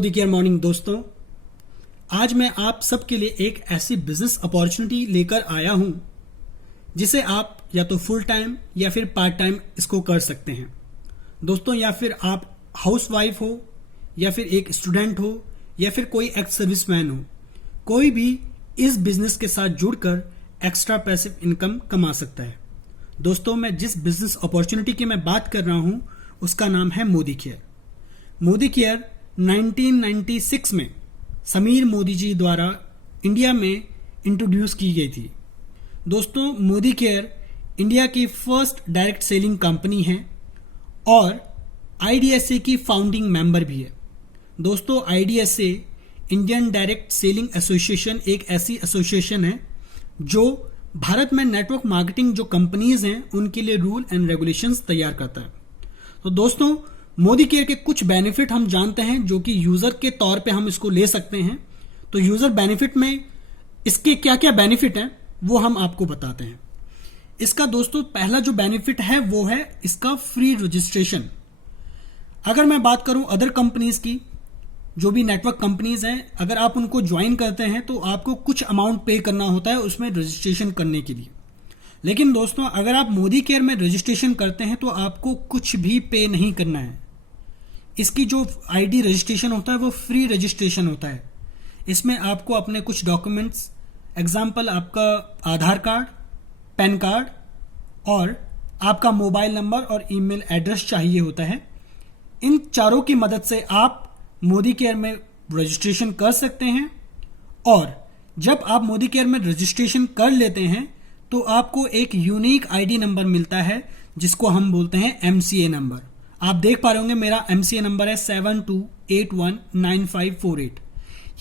Modi care morning दोस्तों, आज मैं आप सबके लिए एक ऐसी बिजनेस अपॉर्चुनिटी लेकर आया हूं जिसे आप या तो फुल टाइम या फिर पार्ट टाइम इसको कर सकते हैं दोस्तों। या फिर आप हाउसवाइफ हो या फिर एक स्टूडेंट हो या फिर कोई एक्स सर्विसमैन हो, कोई भी इस बिजनेस के साथ जुड़कर एक्स्ट्रा पैसिव इनकम कमा सकता है। दोस्तों, मैं जिस बिजनेस अपॉर्चुनिटी की मैं बात कर रहा हूं उसका नाम है मोदी केयर। मोदी केयर 1996 में समीर मोदी जी द्वारा इंडिया में इंट्रोड्यूस की गई थी। दोस्तों, मोदी केयर इंडिया की फर्स्ट डायरेक्ट सेलिंग कंपनी है और आईडीएसए की फाउंडिंग मेंबर भी है। दोस्तों, IDSA Indian direct selling association एक ऐसी एसोसिएशन है जो भारत में नेटवर्क मार्केटिंग जो कंपनीज हैं उनके लिए रूल एंड रेगुलेशंस तैयार करता है। तो दोस्तों, मोदी केयर के कुछ बेनिफिट हम जानते हैं जो कि यूजर के तौर पे हम इसको ले सकते हैं। तो यूजर बेनिफिट में इसके क्या क्या बेनिफिट हैं वो हम आपको बताते हैं। इसका दोस्तों पहला जो बेनिफिट है वो है इसका फ्री रजिस्ट्रेशन। अगर मैं बात करूं अदर कंपनीज की, जो भी नेटवर्क कंपनीज हैं, अगर आप उनको ज्वाइन करते हैं तो आपको कुछ अमाउंट पे करना होता है उसमें रजिस्ट्रेशन करने के लिए। लेकिन दोस्तों, अगर आप मोदी केयर में रजिस्ट्रेशन करते हैं तो आपको कुछ भी पे नहीं करना है। इसकी जो आईडी रजिस्ट्रेशन होता है वो फ्री रजिस्ट्रेशन होता है। इसमें आपको अपने कुछ डॉक्यूमेंट्स, एग्जाम्पल आपका आधार कार्ड, पैन कार्ड और आपका मोबाइल नंबर और ईमेल एड्रेस चाहिए होता है। इन चारों की मदद से आप मोदी केयर में रजिस्ट्रेशन कर सकते हैं और जब आप मोदी केयर में रजिस्ट्रेशन कर लेते हैं तो आपको एक यूनिक आईडी नंबर मिलता है जिसको हम बोलते हैं एमसीए नंबर। आप देख पा रहे होंगे मेरा एमसीए नंबर है 72819548।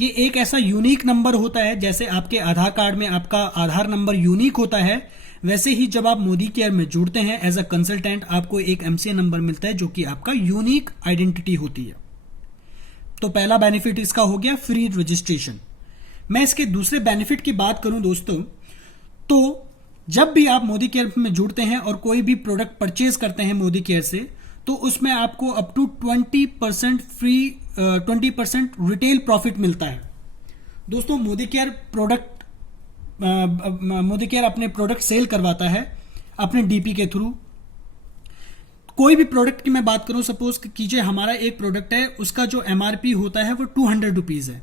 ये एक ऐसा यूनिक नंबर होता है, जैसे आपके आधार कार्ड में आपका आधार नंबर यूनिक होता है, वैसे ही जब आप मोदी केयर में जुड़ते हैं एज अ कंसल्टेंट आपको एक एमसीए नंबर मिलता है जो कि आपका यूनिक आइडेंटिटी होती है। तो पहला बेनिफिट इसका हो गया फ्री रजिस्ट्रेशन। मैं इसके दूसरे बेनिफिट की बात करूं दोस्तों, तो जब भी आप मोदी केयर में जुड़ते हैं और कोई भी प्रोडक्ट परचेज करते हैं मोदी केयर से, तो उसमें आपको अप टू 20% रिटेल प्रॉफिट मिलता है। दोस्तों, मोदी केयर अपने प्रोडक्ट सेल करवाता है अपने डीपी के थ्रू। कोई भी प्रोडक्ट की मैं बात करूं, सपोज कीजिए हमारा एक प्रोडक्ट है, उसका जो एमआरपी होता है वो 200 रुपीज है।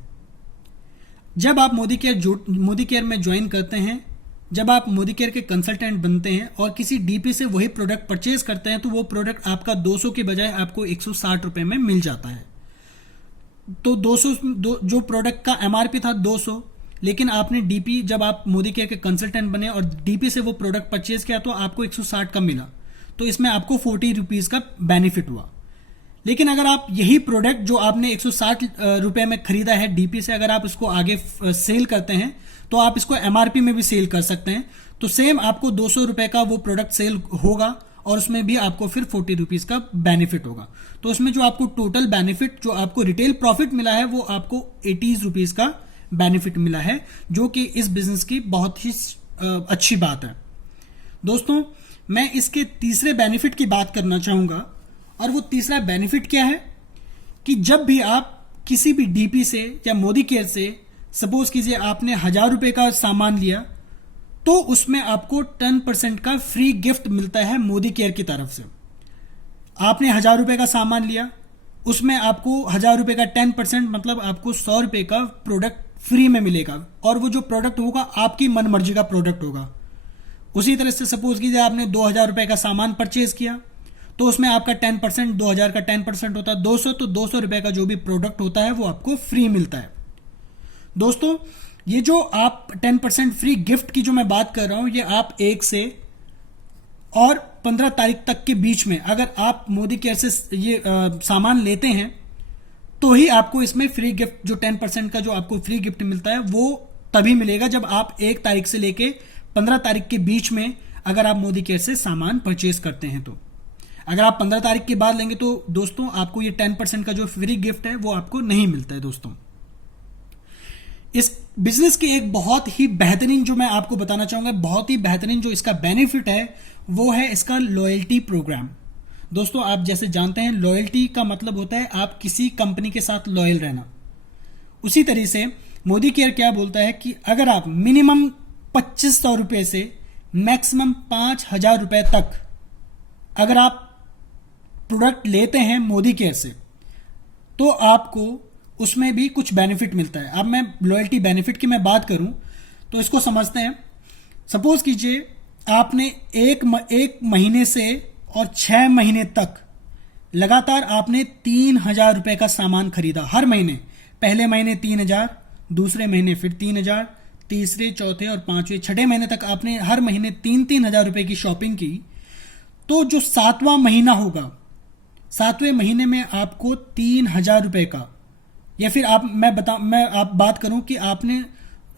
जब आप मोदी केयर में ज्वाइन करते हैं, जब आप मोदी केयर के कंसल्टेंट बनते हैं और किसी डीपी से वही प्रोडक्ट परचेज करते हैं तो वो प्रोडक्ट आपका 200 के बजाय आपको 160 रुपए में मिल जाता है। तो 200 जो प्रोडक्ट का एमआरपी था 200, लेकिन आपने डीपी, जब आप मोदी केयर के कंसल्टेंट बने और डीपी से वो प्रोडक्ट परचेज किया तो आपको 160 का मिला, तो इसमें आपको 40 रुपीज का बेनिफिट हुआ। लेकिन अगर आप यही प्रोडक्ट जो आपने 160 रुपए में खरीदा है डीपी से, अगर आप इसको आगे सेल करते हैं तो आप इसको एमआरपी में भी सेल कर सकते हैं। तो सेम आपको 200 रुपए का वो प्रोडक्ट सेल होगा और उसमें भी आपको फिर 40 रुपीज का बेनिफिट होगा। तो उसमें जो आपको टोटल बेनिफिट, जो आपको रिटेल प्रॉफिट मिला है वो आपको 80 रुपीज का बेनिफिट मिला है, जो कि इस बिजनेस की बहुत ही अच्छी बात है। दोस्तों, मैं इसके तीसरे बेनिफिट की बात करना चाहूंगा और वो तीसरा बेनिफिट क्या है कि जब भी आप किसी भी डीपी से या मोदी केयर से, सपोज कीजिए आपने 1000 रुपए का सामान लिया, तो उसमें आपको 10% का फ्री गिफ्ट मिलता है मोदी केयर की तरफ से। आपने 1000 रुपए का सामान लिया, उसमें आपको 1000 रुपए का 10% मतलब आपको 100 रुपए का प्रोडक्ट फ्री में मिलेगा और वो जो प्रोडक्ट होगा आपकी मन मर्जी का प्रोडक्ट होगा। उसी तरह से सपोज कीजिए आपने 2000 रुपए का सामान परचेज किया तो उसमें आपका 10%, 2000 का 10% होता है 200, तो 200 रुपए का जो भी प्रोडक्ट होता है वो आपको फ्री मिलता है। दोस्तों, ये जो आप 10% फ्री गिफ्ट की जो मैं बात कर रहा हूं, ये आप 1 से और 15 तारीख तक के बीच में अगर आप मोदी केयर से ये सामान लेते हैं तो ही आपको इसमें फ्री गिफ्ट, जो 10% का जो आपको फ्री गिफ्ट मिलता है वो तभी मिलेगा जब आप 1 तारीख से लेके 15 तारीख के बीच में अगर आप मोदी केयर से सामान परचेज करते हैं। तो अगर आप 15 तारीख के बाद लेंगे तो दोस्तों आपको ये 10% का जो फ्री गिफ्ट है वो आपको नहीं मिलता है। दोस्तों, इस बिजनेस की एक बहुत ही बेहतरीन, जो मैं आपको बताना चाहूंगा, बहुत ही बेहतरीन जो इसका बेनिफिट है वो है इसका लॉयल्टी प्रोग्राम। दोस्तों आप जैसे जानते हैं लॉयल्टी का मतलब होता है आप किसी कंपनी के साथ लॉयल रहना। उसी तरह से मोदी केयर क्या बोलता है कि अगर आप मिनिमम 2500 रुपये से मैक्सिमम 5000 रुपये तक अगर आप प्रोडक्ट लेते हैं मोदी केयर से तो आपको उसमें भी कुछ बेनिफिट मिलता है। अब मैं लॉयल्टी बेनिफिट की मैं बात करूं तो इसको समझते हैं। सपोज कीजिए आपने एक महीने से और 6 महीने तक लगातार आपने 3000 रुपये का सामान खरीदा हर महीने। पहले महीने 3000, दूसरे महीने फिर 3000, तीसरे, चौथे और पांचवें, छठे महीने तक आपने हर महीने 3-3000 रुपये की शॉपिंग की। तो जो 7वां महीना होगा, 7वें महीने में आपको 3000 रुपये का, या फिर मैं आप बात करूं कि आपने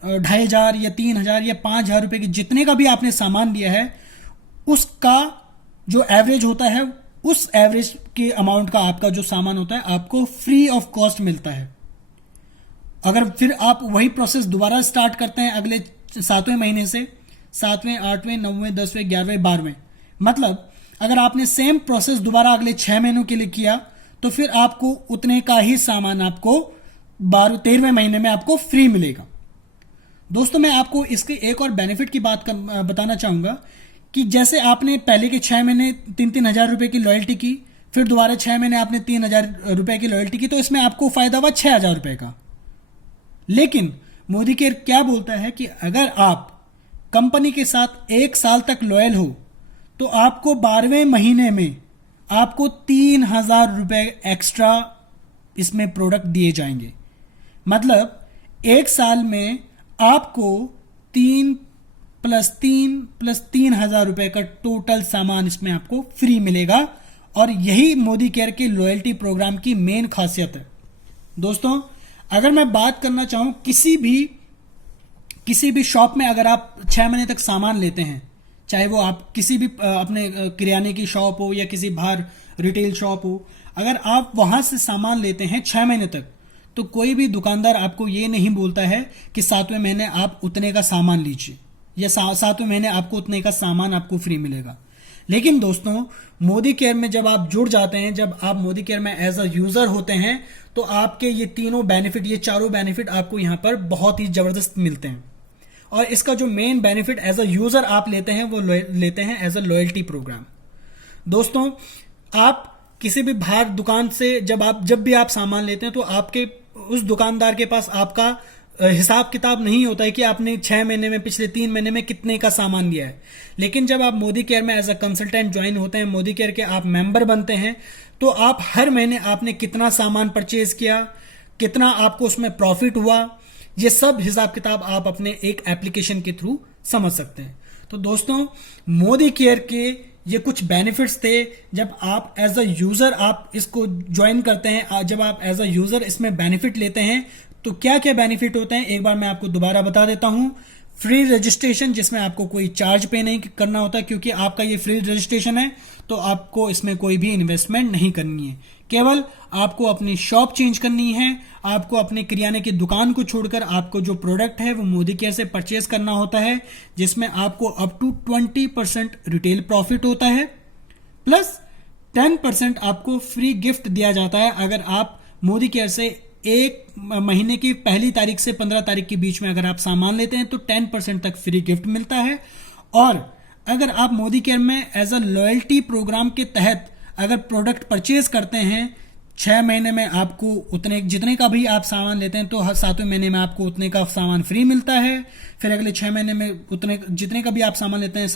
2500 या 3000 या 5000 रुपये की जितने का भी आपने सामान लिया है उसका जो एवरेज होता है उस एवरेज के अमाउंट का आपका जो सामान होता है आपको फ्री ऑफ कॉस्ट मिलता है। अगर फिर आप वही प्रोसेस दोबारा स्टार्ट करते हैं अगले 7वें महीने से, 7वें, 8वें, 9वें, 10वें, 11वें, 12वें, मतलब अगर आपने सेम प्रोसेस दोबारा अगले 6 महीनों के लिए किया तो फिर आपको उतने का ही सामान आपको 13वें महीने में आपको फ्री मिलेगा। दोस्तों मैं आपको इसके एक और बेनिफिट की बात बताना चाहूंगा कि जैसे आपने पहले के 6 महीने 3-3000 रुपए की लॉयल्टी की, फिर दोबारा 6 महीने आपने 3000 रुपए की लॉयल्टी की, तो इसमें आपको फायदा हुआ 6000 रुपए का। लेकिन मोदी केयर क्या बोलता है कि अगर आप कंपनी के साथ 1 साल तक लॉयल हो तो आपको 12वें महीने में आपको 3000 रुपए एक्स्ट्रा इसमें प्रोडक्ट दिए जाएंगे। मतलब 1 साल में आपको 3 + 3 + 3000 रुपए का टोटल सामान इसमें आपको फ्री मिलेगा। और यही मोदी केयर के लॉयल्टी प्रोग्राम की मेन खासियत है। दोस्तों अगर मैं बात करना चाहूं किसी भी शॉप में अगर आप 6 महीने तक सामान लेते हैं, चाहे वो आप किसी भी अपने किराने की शॉप हो या किसी बाहर रिटेल शॉप हो, अगर आप वहां से सामान लेते हैं 6 महीने तक तो कोई भी दुकानदार आपको ये नहीं बोलता है कि 7वें महीने आप उतने का सामान लीजिए या 7वें महीने आपको उतने का सामान आपको फ्री मिलेगा। लेकिन दोस्तों मोदी केयर में जब आप जुड़ जाते हैं, जब आप मोदी केयर में एज अ यूजर होते हैं तो आपके ये तीनों बेनिफिट, ये चारों बेनिफिट आपको यहां पर बहुत ही जबरदस्त मिलते हैं। और इसका जो main benefit as a user आप लेते हैं वो लेते हैं एज अ लॉयल्टी प्रोग्राम। दोस्तों आप किसी भी बाहर दुकान से जब भी आप सामान लेते हैं तो आपके उस दुकानदार के पास आपका हिसाब किताब नहीं होता है कि आपने 6 महीने में, पिछले 3 महीने में कितने का सामान लिया है। लेकिन जब आप मोदी केयर में एज अ कंसल्टेंट ज्वाइन होते हैं, मोदी केयर के आप मेंबर बनते हैं, तो आप हर महीने आपने कितना सामान परचेज किया, कितना आपको उसमें प्रॉफिट हुआ, ये सब हिसाब किताब आप अपने एक एप्लीकेशन के थ्रू समझ सकते हैं। तो दोस्तों मोदी केयर के ये कुछ बेनिफिट्स थे। जब आप एज अ यूजर आप इसको ज्वाइन करते हैं, जब आप एज अ यूजर इसमें बेनिफिट लेते हैं तो क्या क्या बेनिफिट होते हैं एक बार मैं आपको दोबारा बता देता हूं। फ्री रजिस्ट्रेशन, जिसमें आपको कोई चार्ज पे नहीं करना होता क्योंकि आपका ये फ्री रजिस्ट्रेशन है, तो आपको इसमें कोई भी इन्वेस्टमेंट नहीं करनी है। केवल आपको अपनी शॉप चेंज करनी है, आपको अपने किराने की दुकान को छोड़कर आपको जो प्रोडक्ट है वो मोदी केयर से परचेज करना होता है, जिसमें आपको अप टू 20% रिटेल प्रॉफिट होता है, प्लस 10% आपको फ्री गिफ्ट दिया जाता है। अगर आप मोदी केयर से 1 महीने की पहली तारीख से 15 तारीख के बीच में अगर आप सामान लेते हैं तो 10% तक फ्री गिफ्ट मिलता है। और अगर आप मोदी केयर में एज अ लॉयल्टी प्रोग्राम के तहत अगर प्रोडक्ट परचेज करते हैं 6 महीने में आपको उतने जितने का भी आप सामान लेते हैं तो 7वें महीने में आपको उतने का सामान फ्री मिलता है। फिर अगले 6 महीने में उतने जितने का भी आप सामान लेते हैं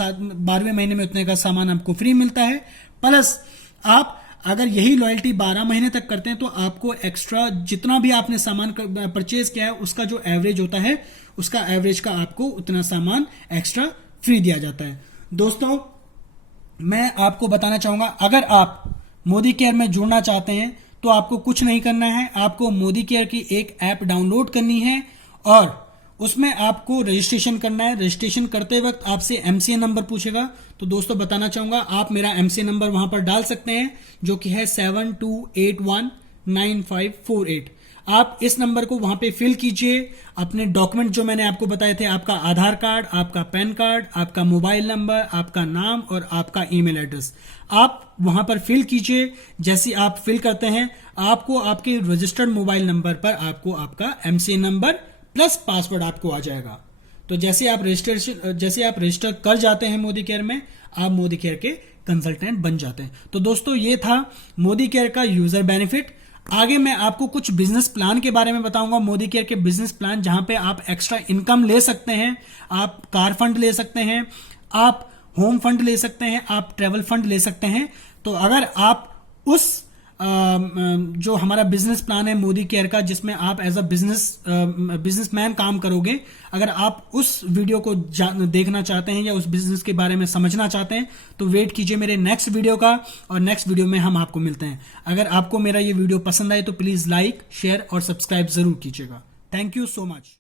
12वें महीने में उतने का सामान आपको फ्री मिलता है। प्लस आप अगर यही लॉयल्टी 12 महीने तक करते हैं तो आपको एक्स्ट्रा जितना भी आपने सामान परचेज किया है उसका जो एवरेज होता है उसका एवरेज का आपको उतना सामान एक्स्ट्रा फ्री दिया जाता है। दोस्तों मैं आपको बताना चाहूंगा, अगर आप मोदी केयर में जुड़ना चाहते हैं तो आपको कुछ नहीं करना है, आपको मोदी केयर की एक ऐप डाउनलोड करनी है और उसमें आपको रजिस्ट्रेशन करना है। रजिस्ट्रेशन करते वक्त आपसे एमसीए नंबर पूछेगा, तो दोस्तों बताना चाहूंगा आप मेरा एमसीए नंबर वहां पर डाल सकते हैं जो कि है 72819548। आप इस नंबर को वहां पे फिल कीजिए, अपने डॉक्यूमेंट जो मैंने आपको बताए थे, आपका आधार कार्ड, आपका पैन कार्ड, आपका मोबाइल नंबर, आपका नाम और आपका ईमेल एड्रेस आप वहां पर फिल कीजिए। जैसे आप फिल करते हैं, आपको आपके रजिस्टर्ड मोबाइल नंबर पर आपको आपका एमसीए नंबर प्लस पासवर्ड आपको आ जाएगा। तो जैसे आप रजिस्टर कर जाते हैं मोदी केयर में, आप मोदी केयर के कंसल्टेंट बन जाते हैं। तो दोस्तों ये था मोदी केयर का यूजर बेनिफिट। आगे मैं आपको कुछ बिजनेस प्लान के बारे में बताऊंगा, मोदी केयर के बिजनेस प्लान, जहां पे आप एक्स्ट्रा इनकम ले सकते हैं, आप कार फंड ले सकते हैं, आप होम फंड ले सकते हैं, आप ट्रेवल फंड ले सकते हैं। तो अगर आप उस जो हमारा बिजनेस प्लान है मोदी केयर का, जिसमें आप एज अ बिजनेसमैन काम करोगे, अगर आप उस वीडियो को देखना चाहते हैं या उस बिजनेस के बारे में समझना चाहते हैं, तो वेट कीजिए मेरे नेक्स्ट वीडियो का, और नेक्स्ट वीडियो में हम आपको मिलते हैं। अगर आपको मेरा ये वीडियो पसंद आए तो प्लीज लाइक, शेयर और सब्सक्राइब जरूर कीजिएगा। Thank you so much.